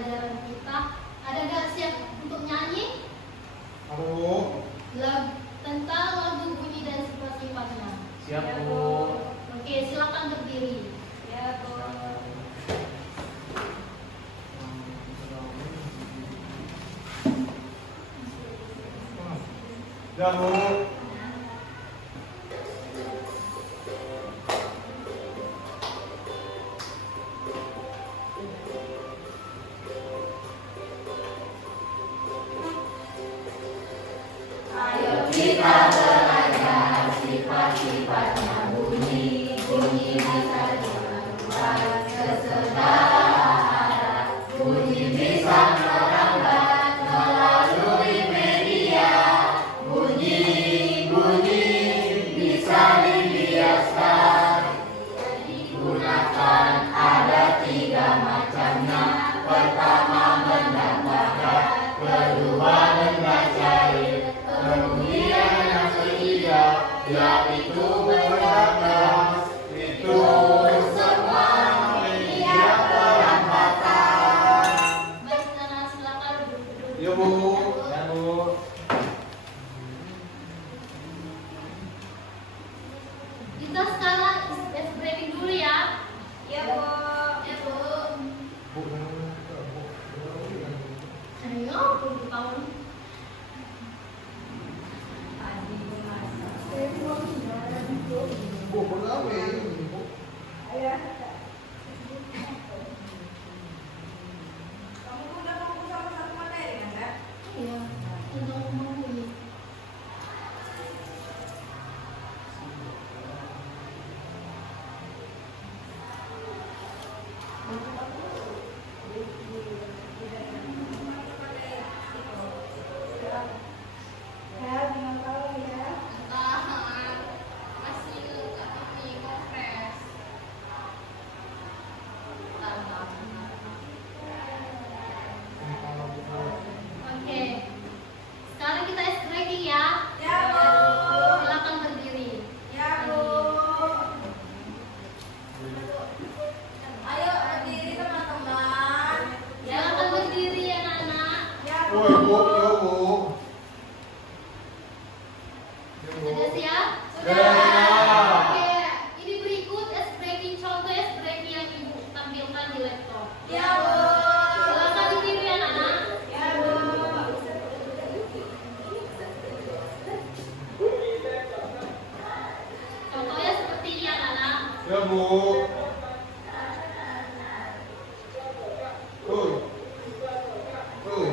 pembelajaran kita. Ada nggak siap untuk nyanyi? Halo. Tentang lagu bunyi dan sifat-sifatnya. Siap, Ya, Bu. Oke, silakan berdiri. Ya, Bu. Ya, Bu. Kita belajar sifat-sifatnya bunyi bisa dilakukan kesedaran, bunyi bisa merambat melalui media, bunyi bisa dibiaskan, digunakan ada 3 macamnya, pertama benda padat, kedua benda cair, kemudian yang ketiga yaitu benda keras. Itu semua media perambatan. Baik, Nana, silakan duduk. Ya, Bu. Ya, Bu. Kita sekarang breaking dulu ya. Ya, Bu. Ya, Bu. Bu. Ayo, 20 tahun. Bu, pegawai. Bu. Kamu udah fokus sama satu materi kan, Kak? Iya, tentang rumah bunyi. Oke, sekarang kita ice breaking ya. Ya, Bu. Silakan berdiri. Ya, Bu. Ayo berdiri teman-teman. Silakan berdiri anak-anak. Ya, Bu. Oh, Bu. Ya, Bu. Ya, Bu. Sudah siap? Sudah. Oke, ini berikut ice breaking, contoh ice breaking yang ibu tampilkan di laptop. Ya, Bu. Silakan berdiri anak-anak. Ya, Bu. Contohnya seperti ini anak-anak. Ya, Bu. Oi. Oi.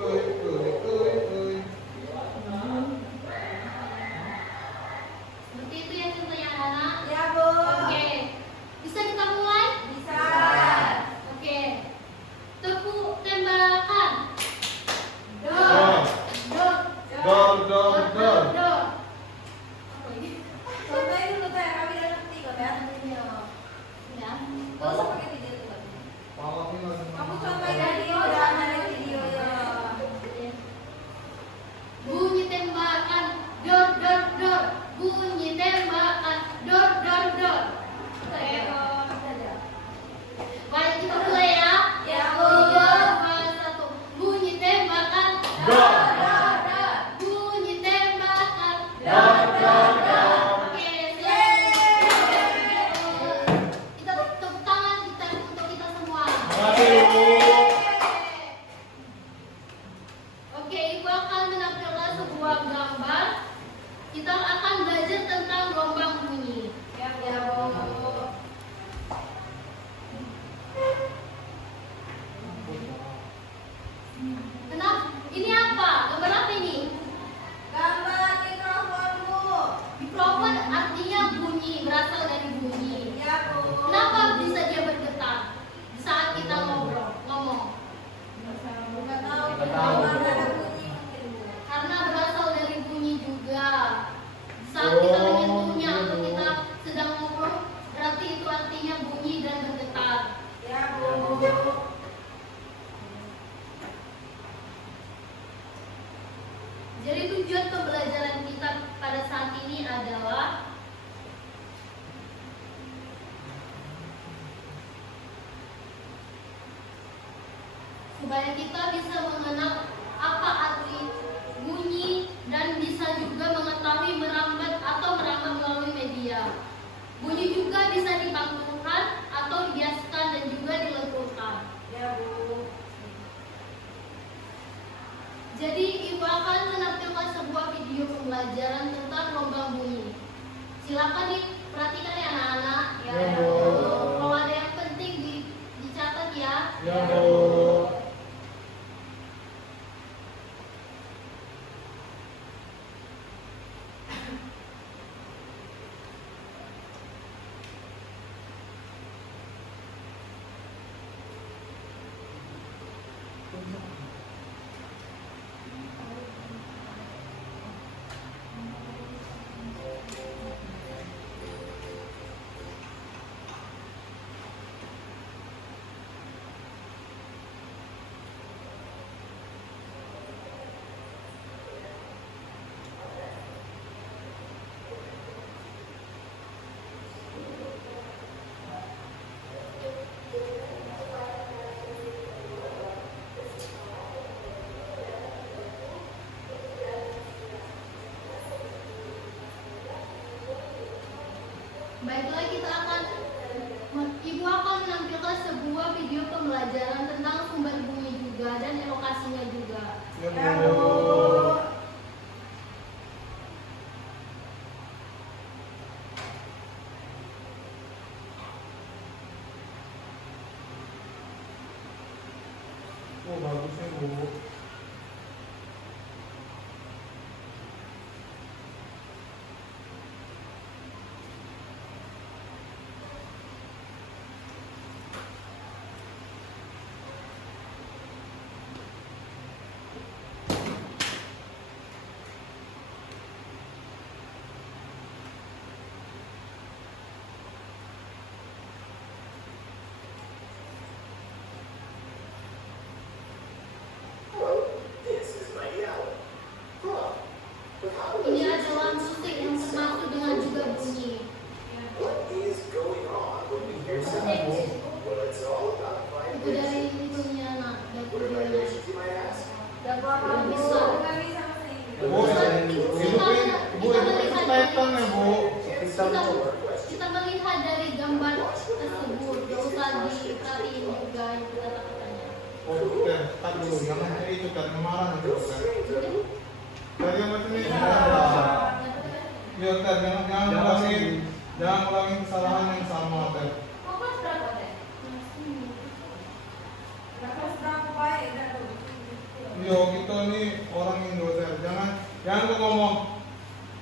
Oi, oi, oi, oi. Seperti itu ya contohnya anak-anak. Ya, Bu. Oke, bisa kita mulai? Bisa. Oke, tepuk tembakan. Dor. Dor. Dor, dor, dor. Dor. Apa ini? Contohin dulu, Teh. Kami udah ngerti kok, Teh. Ya. Gak usah pakai video tuh, Teh. Pawaknya langsung. Kamu contohin dari video, jangan dari video ya. Bunyi tembakan. Dor, dor, dor. Bunyi tembakan. Dor, dor, dor. Baik, kita mulai ya. Ya, Bu. 3, 2, 1. Bunyi tembakan. Dor. Dor, dor. Bunyi tembakan. Dor, dor, dor. Oke, siap. Kita tepuk tangan kita untuk kita semua. Makasih, Bu. Oke, Ibu akan menampilkan sebuah gambar. Kita akan belajar tentang gelombang bunyi. Ya, Bu. Kenapa? Ini apa? Gambar apa ini? Gambar mikrofon, Bu. Mikrofon artinya bunyi, berasal dari bunyi. Ya, Bu. Kenapa bisa dia bergetar saat kita ngomong? Nggak tahu. Nggak tahu. Gambar ada bunyi mungkin, Bu. Karena berasal dari bunyi juga. Saat kita menyentuhnya atau kita sedang ngobrol, berarti itu artinya bunyi dan bergetar. Ya, Bu. Jadi tujuan pembelajaran kita pada saat ini adalah supaya kita bisa mengenal apa arti bunyi dan bisa juga mengetahui merambat atau merambat melalui media. Bunyi juga bisa dipantulkan atau dibiaskan dan juga dilenturkan. Ya, Bu. Jadi Ibu akan menampilkan sebuah video pembelajaran tentang lomba bunyi. Silakan diperhatikan ya anak-anak. Ya, Bu. Kalau ada yang penting dicatat ya. Ya, Bu. Baiklah, Ibu akan menampilkan sebuah video pembelajaran tentang sumber bunyi juga dan lokasinya juga. Ya, Ya, Bu. Bu. Oh, bagus ya, Bu. Ini adalah musik yang termasuk dengan juga bunyi. Itu dari itunya anak, dari videonya. Dan Bapak Bu, Bisa. nggak bisa bahasa Inggris. Bu, Ibu itu kelihatan ya, Bu. Kita melihat dari gambar tersebut, gak usah diperhatiin juga itu kata-katanya. Oh, oke. Tak dulu, jangan kayak itu kan marah nanti, kan. Dari yang macam ini ada. Ya, Ter, jangan ulangin kesalahan yang sama, Ter. Kok kelas berapa, Teh? Nggak kelas berapa, Pak? Ya, udah, Bu. Yo, kita ini orang Indo, Ter. Jangan tuh ngomong.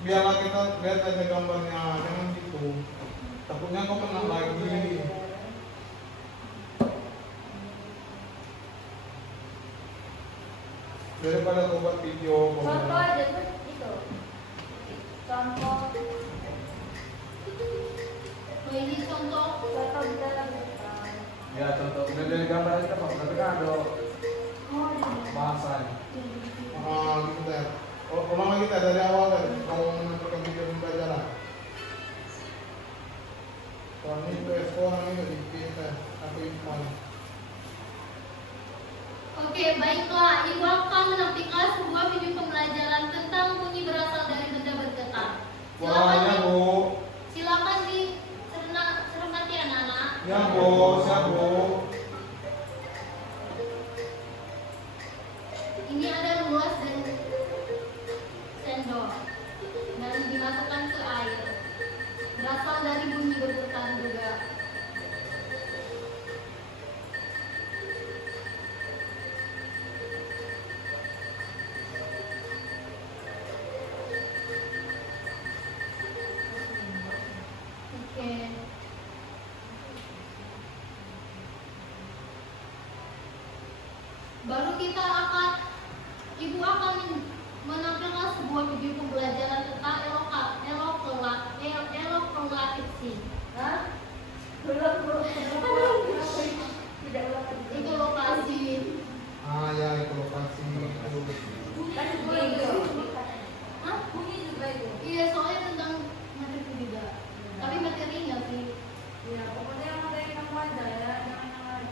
Biarlah kita lihat aja gambarnya, jangan gitu. Takutnya kau kena lagi. Daripada kau buat video, kau Contoh bilang, aja tuh itu. Contoh. Oh, ini contoh di dalam. Ya contoh udah dari gambar aja Pak, berarti kan ada Oh, ini. bahasanya. gitu, Ter. Ulang lagi, Ter, dari awal, Ter. Kalau menentukan video pembelajaran. Soalnya itu S4 ini nggak dibikin, Ter. Aku info. Oke, baiklah. Ibu akan menampilkan sebuah video pembelajaran tentang bunyi berasal dari benda bergetar. Wah, ya, Bu. Silakan cermati anak-anak. Ya, Bu. Siap, Bu. Ini ada ruas dan sendok dan dimasukkan ke air. Berasal dari bunyi bergetar juga. Oke. Baru Ibu akan menampilkan sebuah video pembelajaran tentang elokasi. Hah? Itu lokasi. Ah, ya, itu lokasi. Kan bunyi juga. Hah? Bunyi juga itu. Iya, soalnya tentang materi juga. Tapi materinya sih. Ya, pokoknya yang ada yang kamu aja ya, jangan yang lain.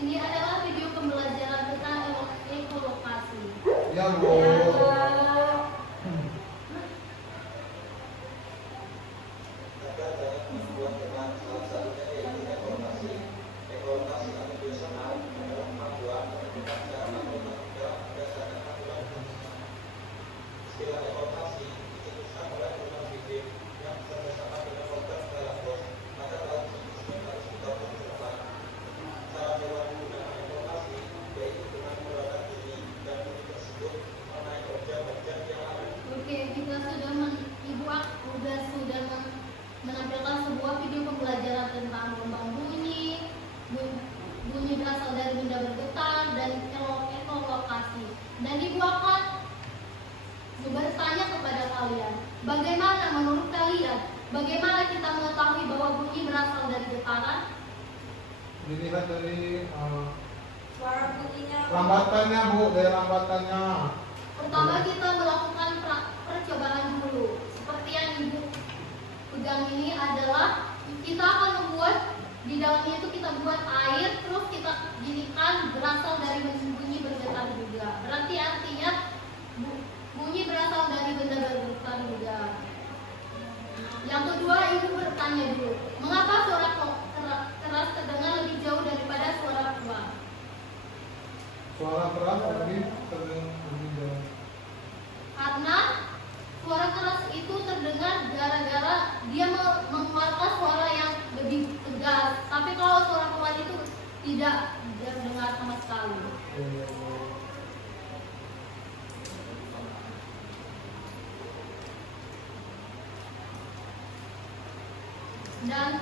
Ini adalah video pembelajaran tentang ekolokasi. Ya Bu. Oke, kita sudah menampilkan sebuah video pembelajaran tentang gelombang bunyi, bunyi berasal dari benda bergetar dan ekolokasi. Dan Ibu akan bertanya kepada kalian, bagaimana menurut kalian, bagaimana kita mengetahui bahwa bunyi berasal dari getaran? Dilihat dari Suara bunyinya. lambatannya Bu, dari lambatannya. Pertama kita melakukan percobaan dulu. Seperti yang Ibu pegang ini adalah kita akan membuat di dalamnya itu kita buat air, terus kita jadikan berasal dari bunyi bergetar juga. Berarti artinya bunyi berasal dari benda bergetar juga. Yang kedua, Ibu bertanya dulu, mengapa suara keras terdengar lebih jauh daripada suara keluar? Suara keras lebih terdengar lebih jauh. Karena suara keras itu terdengar gara-gara dia mengeluarkan suara yang lebih tegas. Tapi kalau suara keluar itu tidak terdengar sama sekali. Dan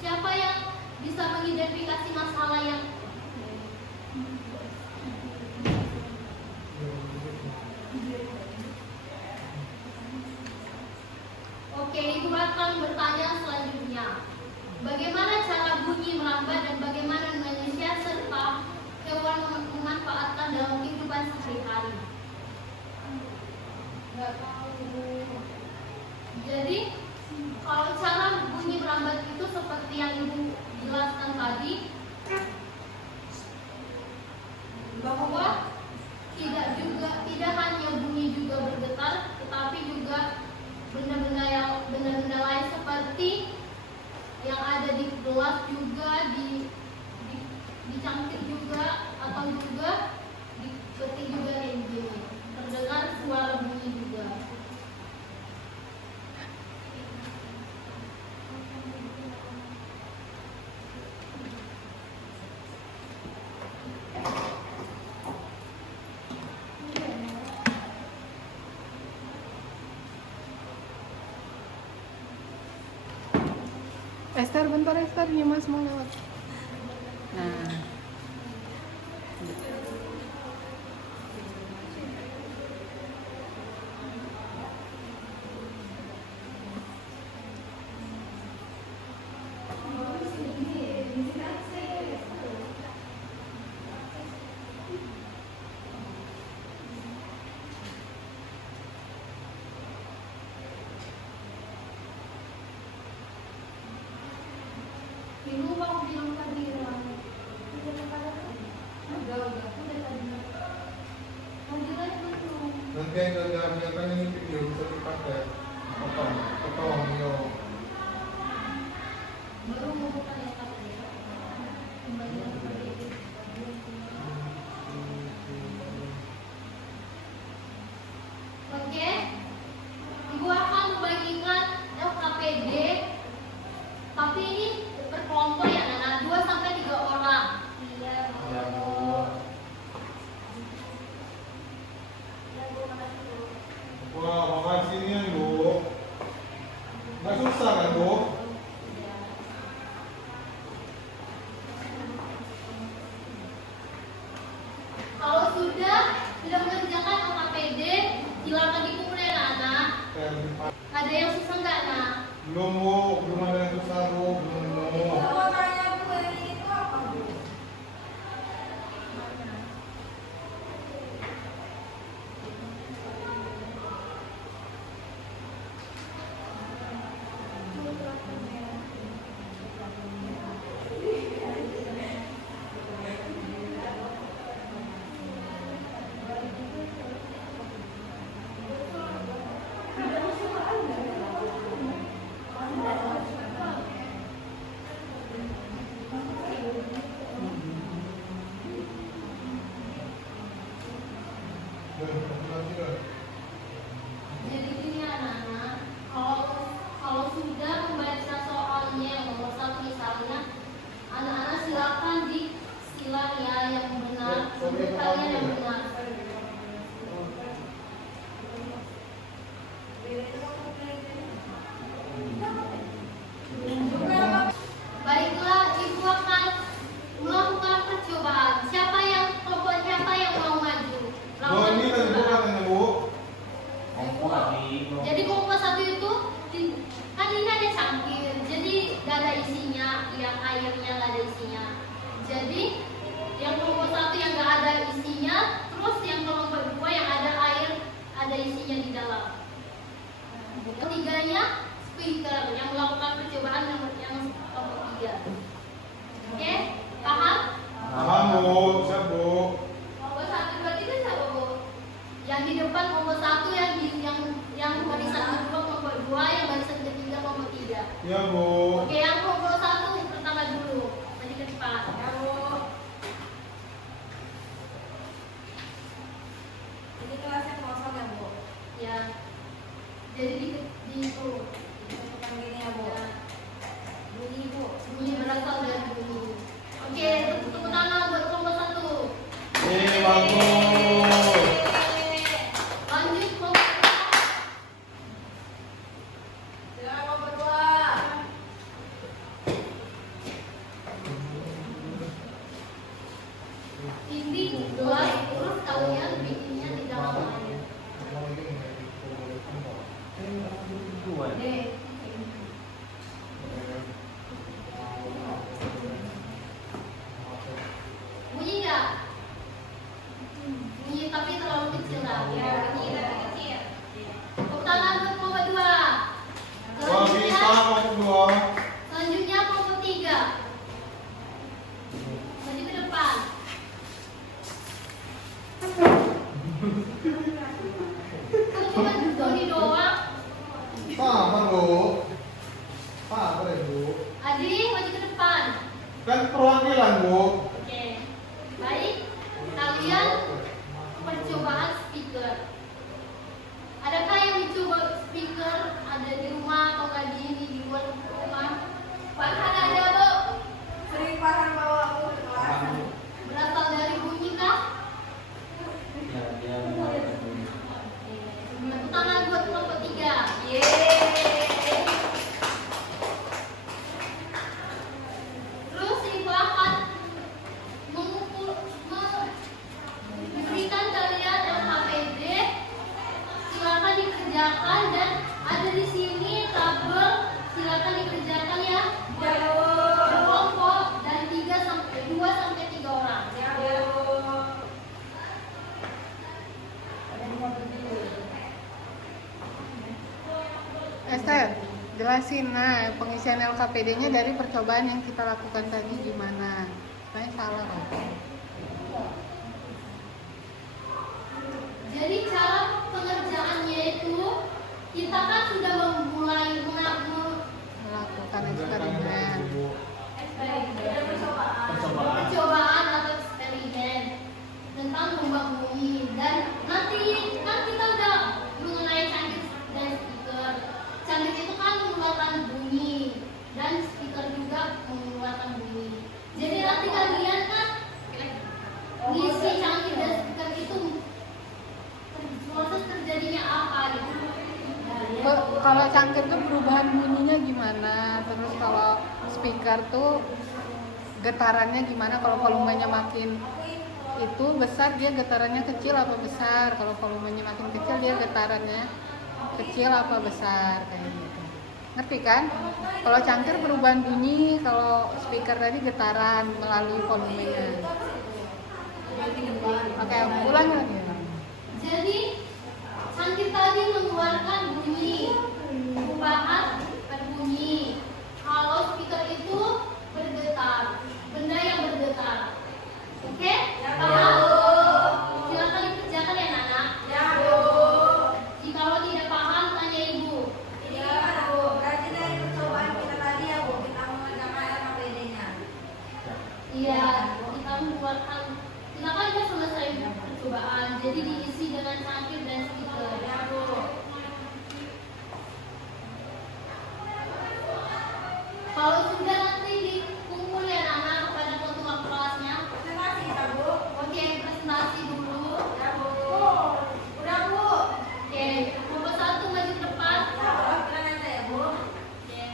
siapa yang bisa mengidentifikasi masalah yang Oke, Ibu akan bertanya selanjutnya. Bagaimana cara bunyi merambat dan bagaimana manusia serta hewan memanfaatkan dalam kehidupan sehari-hari? Nggak tahu. Jadi, kalau cara bunyi merambat itu seperti yang Ibu jelaskan tadi, bahwa tidak hanya bunyi juga bergetar, tetapi juga benda-benda lain seperti yang ada di gelas juga dicangkir juga atau juga dipetik juga kayak gini, terdengar suara bunyi juga. Esther, bentar Esther, ini Mas mau lewat. Nah. Ibu mau bilang tadi udah tadi. Lanjut lagi belum? Nanti yang jalan-jalan ini video bisa dipakai. Potong video. Baru mau buka ya tadi. Kembali lagi. Oke, Ibu akan membagikan LKPD, tapi ini berkelompok ya, Nana, 2 sampai 3 orang. Iya, Bu. Wah, makasih ini ya Bu. Nggak susah kan Bu? Kalau sudah mengerjakan LKPD, silakan dikumpul ya, Nana. Ada yang susah nggak, Nana? Belum Bu, belum ada yang susah Bu, belum. Kalau tanya Bu, ini itu apa Bu? yang airnya nggak ada isinya. Jadi yang kelompok 1 yang nggak ada isinya, terus yang kelompok 2 yang ada air ada isinya di dalam. Ketiganya speaker yang melakukan percobaan yang kelompok 3. Oke, paham? Paham Bu, siap Bu. Kelompok 1, 2, 3 siapa Bu? Yang di depan kelompok 1, yang barisan kedua kelompok 2, yang barisan ketiga kelompok 3. Iya Bu. Oke, yang kelompok 1 pertama dulu. Tadi ke depan. Ya, Bu. Ini kelasnya kosong ya, Bu? Ya. Jadi di itu. Bukan gini ya, Bu? Ya. Bunyi, Bu. Bunyi berasal dari bunyi. Oke, tepuk tangan buat kelompok 1. Bagus. Lanjut kelompok 2. Silakan kelompok 2. Ini gelas terus kalian bikinnya di dalam air. Nih. Bunyi nggak? Bunyi tapi terlalu kecil lah. Ya, bunyi tapi kecil. Tepuk tangan buat kelompok 2. Wah, kita kelompok 2. Selanjutnya kelompok 3. Maju ke depan. Kok cuma Doni doang? Sabar Bu. Sabar ya Bu. Adi, maju ke depan. Kan perwakilan Bu. Oke. Baik. Kalian percobaan speaker. Adakah yang dicoba speaker ada di rumah atau nggak di luar rumah? Farhan ada, Bu? Sering Farhan bawa aku ke kelas. Berasal dari bunyi kah? Ya, dia mengalami. Tepuk tangan buat kelompok 3. Yeay. Terus Ibu akan memberikan kalian LKPD. Silakan dikerjakan dan ada di sini tabel. Silakan dikerjakan ya. Ya, Bu. Berkelompok dari 2 sampai 3 orang. Ya, Bu. Esther, jelasin. Nah, pengisian LKPD-nya dari percobaan yang kita lakukan tadi gimana? Saya salah loh. Jadi cara pengerjaannya itu kita kan sudah memulai Melakukan eksperimen. Ada percobaan. percobaan atau eksperimen tentang lomba bunyi dan nanti kan kita udah mengenai cangkir dan speaker. Cangkir itu kan mengeluarkan bunyi dan speaker juga mengeluarkan bunyi. Jadi nanti kalian kan ngisi cangkir dan speaker itu proses terjadinya apa gitu. Kalau cangkir tuh perubahan bunyinya gimana? Terus kalau speaker tuh getarannya gimana? Kalau volumenya makin itu besar, dia getarannya kecil apa besar? Kalau volumenya makin kecil, dia getarannya kecil apa besar? Kayak gitu. Ngerti kan? Kalau cangkir perubahan bunyi, kalau speaker tadi getaran melalui volumenya. Oke, ulang lagi. Jadi cangkir tadi mengeluarkan bunyi, perubahan berbunyi. Kalau speaker itu bergetar, benda yang bergetar. Oke? Paham? Silakan dikerjakan ya Nana. Ya, Bu. Jikalau tidak paham tanya ibu. Ini gimana, Bu? Berarti dari percobaan kita tadi ya, Bu, kita mengerjakan LKPD-nya. Iya, kita mengeluarkan. Kita kan udah selesai percobaan, jadi diisi dengan cangkir dan speaker. Ya, Bu. Kalau sudah nanti dikumpul ya Nana kepada ketua kelasnya. Presentasi kita, Bu. Oke, presentasi dulu. Ya, Bu. Udah, Bu. Oke, kelompok 1 maju ke depan. Ya, perwakilan saya, Bu. Oke.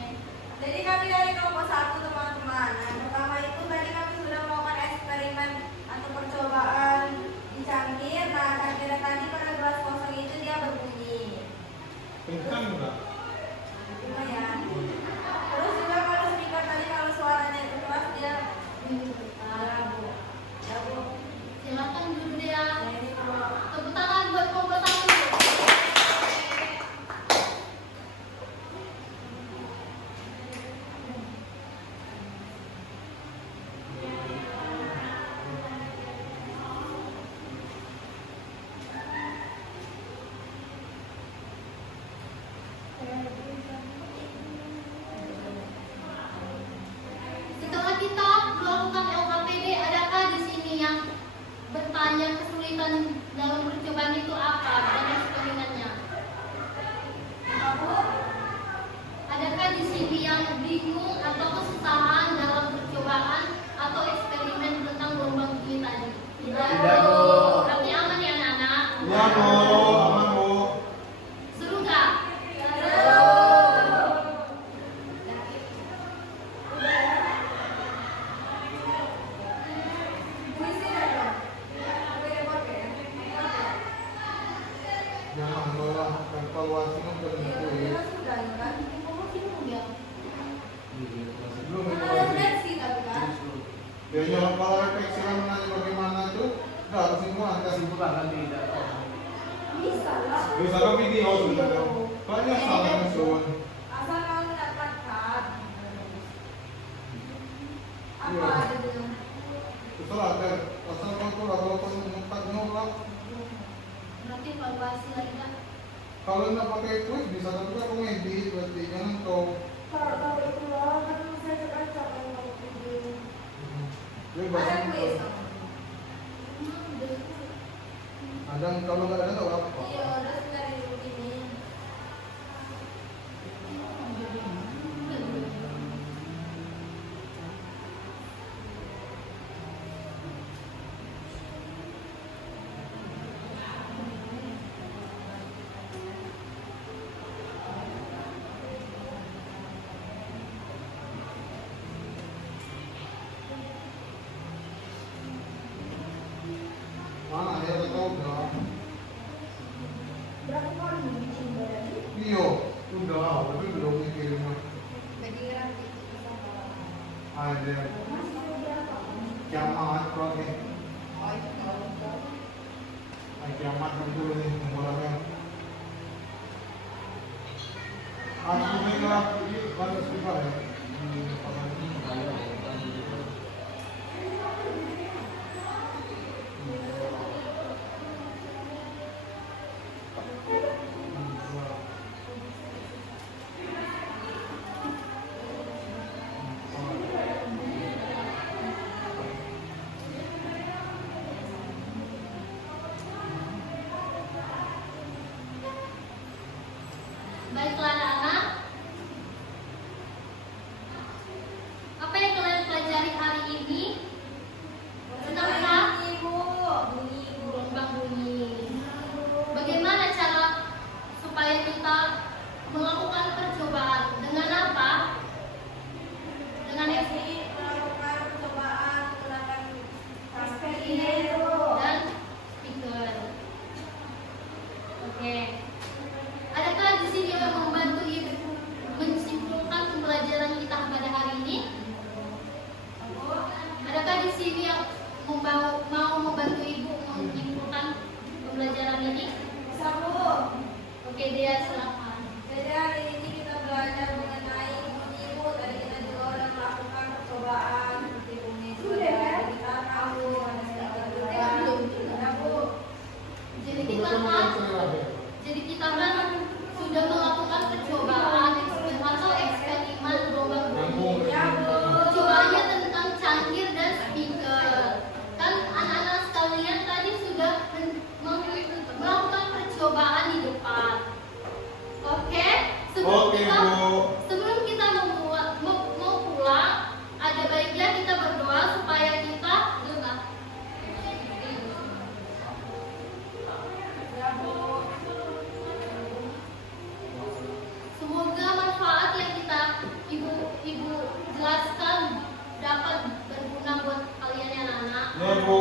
Jadi kami dari kelompok 1, teman-teman. Nah, pertama itu tadi kami sudah melakukan eksperimen atau percobaan di cangkir. Nah, cangkirnya tadi pada gelas kosong itu dia berbunyi. Kencang enggak? Lumayan. Terus juga kalau speaker melakukan LKPD, adakah di sini yang bertanya kesulitan dalam percobaan itu apa dan eksperimennya? Adakah di sini yang bingung atau kesusahan dalam percobaan atau eksperimen tentang gelombang bumi tadi? Tidak, Bu. Berarti aman ya anak-anak? Ya Bu, aman Bu. Seru nggak? Jangan bawa evaluasi untuk kuis. Belum evaluasi. Dia nyolong kalau refleksi kan menanya bagaimana itu, nggak harus semua kasih Kesimpulan nanti tidak tahu. bisa ke video sebenarnya. Banyak salah musuh. Asal mau mendapatkan apa aja dulu. Terserah kan, asal kau kalau kau mengutak nolak. Berarti evaluasi lagi kan? Kalau nggak pakai kuis bisa tapi kau ngedit berarti jangan kau. Kalau itu loh, kan saya sekarang coba mau video. Bebas. Ada kuis. Ada kalau nggak ada tahu apa. Iya, udah dari dulu ini. Mana dia tahu nggak? Berapa kali bikin barang? Iya, udah, tapi belum mikirin. Jadi nanti kita Ada masih berapa? kiamat proyek. Oh, itu kalau Kiamat dulu nih mulanya. Aku mereka harus juga ya. Baiklah anak-anak, apa yang kalian pelajari hari ini? Tentang gelombang bumi. Bagaimana cara supaya kita melakukan percobaan? Dengan apa? Dengan melakukan percobaan menggunakan eksperimen dan speaker. Oke. Adakah di sini yang membantu ibu menyimpulkan pembelajaran kita pada hari ini? Adakah di sini yang mau membantu ibu menyimpulkan pembelajaran ini? Bisa Bu. Oke, dia silakan. Jadi hari ini kita belajar mengenai bunyi Bu. Tadi kita juga udah melakukan percobaan seperti bunyi. Sudah kita tahu mana ya Bu. Jadi kita kan sudah melakukan percobaan atau eksperimen gelombang bumi. Percobaannya tentang cangkir dan speaker. Kan anak-anak sekalian tadi sudah melakukan percobaan di depan. Oke? Oke, Bu. Sebelum kita mau pulang, ada baiknya kita berdoa supaya kita semoga manfaat yang kita ibu jelaskan dapat berguna buat kalian ya anak. Ya Bu.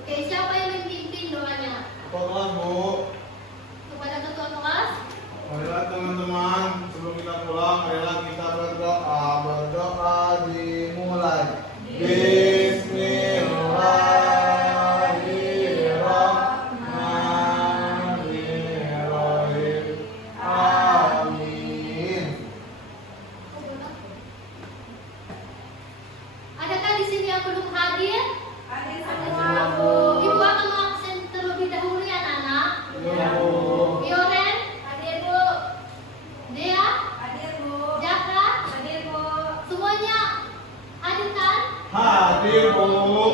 Oke, siapa yang memimpin doanya? Ketua Bu. Kepada ketua kelas. Marilah teman-teman, sebelum kita pulang, marilah kita berdoa. Berdoa dimulai. Bismillahirrahmanirrahim. Amin. Adakah di sini yang belum hadir? Hadir Ya, semua Bu. Bu. Ibu akan mengabsen terlebih dahulu ya anak. Ya Bu. Yoren, Hadir Bu. Dea, Hadir Bu. Jaka, Hadir Bu. semuanya hadir kan? hadir, Bu.